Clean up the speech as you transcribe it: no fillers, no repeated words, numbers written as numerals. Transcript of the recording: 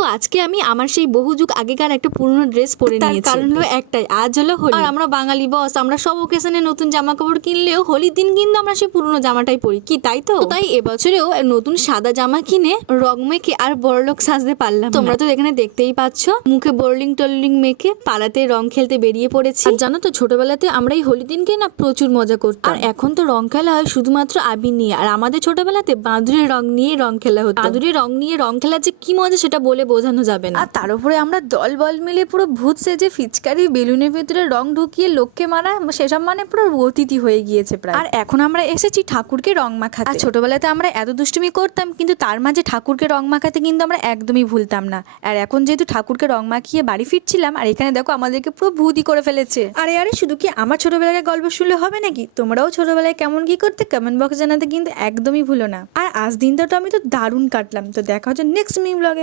তো আজকে আমি আমার সেই বহু যুগ আগেকার একটা পুরনো ড্রেস পরে নিয়েছি। কারণ হলো একটাই, আজ হলো হোলি। আর আমরা বাঙালি বস, আমরা সব ওকেশনে নতুন জামা কাপড় কিনলেও হোলির দিন কিন্তু আমরা সেই পুরনো জামাটাই পরি, কি তাই তো? তাই এবছরেও নতুন সাদা জামা কিনে রং মেখে আর বড়লোক সাজতে পারলাম। তোমরা তো এখানে দেখতেই পাচ্ছ, মুখে বোরলিং টলিং মেখে পাড়াতে রং খেলতে বেরিয়ে পড়েছি। আর জানো তো, ছোটবেলাতে আমরা এই হোলি দিনকে না প্রচুর মজা করতাম। আর এখন তো রং খেলা হয় শুধুমাত্র আবির নিয়ে, আর আমাদের ছোটবেলাতে বাঁদুরের রং নিয়ে রং খেলা হতো। বাঁদুরের রং নিয়ে রং খেলা যে কি মজা সেটা বলে বোঝানো যাবে না। আর তার উপরে আমরা দল বল মিলে পুরো ভূত সেজে ফিচকারি বেলুনের ভিতরে রং ঢুকিয়ে লোককে মারা, সেসব মানে পুরো অতিথি হয়ে গিয়েছে প্রায়। আর এখন আমরা এসেছি ঠাকুরকে রং মাখাতে। আর ছোটবেলাতে আমরা এত দুষ্টুমি করতাম, কিন্তু তার মাঝে ঠাকুরকে রং মাখাতে কিন্তু আমরা একদমই ভুলতাম না। আর এখন যেহেতু ঠাকুরকে রং মাখিয়ে বাড়ি ফিরছিলাম, আর এখানে দেখো আমাদেরকে পুরো ভূতই করে ফেলেছে। আরে আরে, শুধু কি আমার ছোটবেলার গল্প শুনলে হবে নাকি? তোমরাও ছোটবেলায় কেমন কি করতে কমেন্ট বক্সে জানাতে কিন্তু একদমই ভুলো না। আর আজ দিনটা তো আমি তো দারুণ কাটলাম। তো দেখা হচ্ছে নেক্সট মিনি ব্লগে।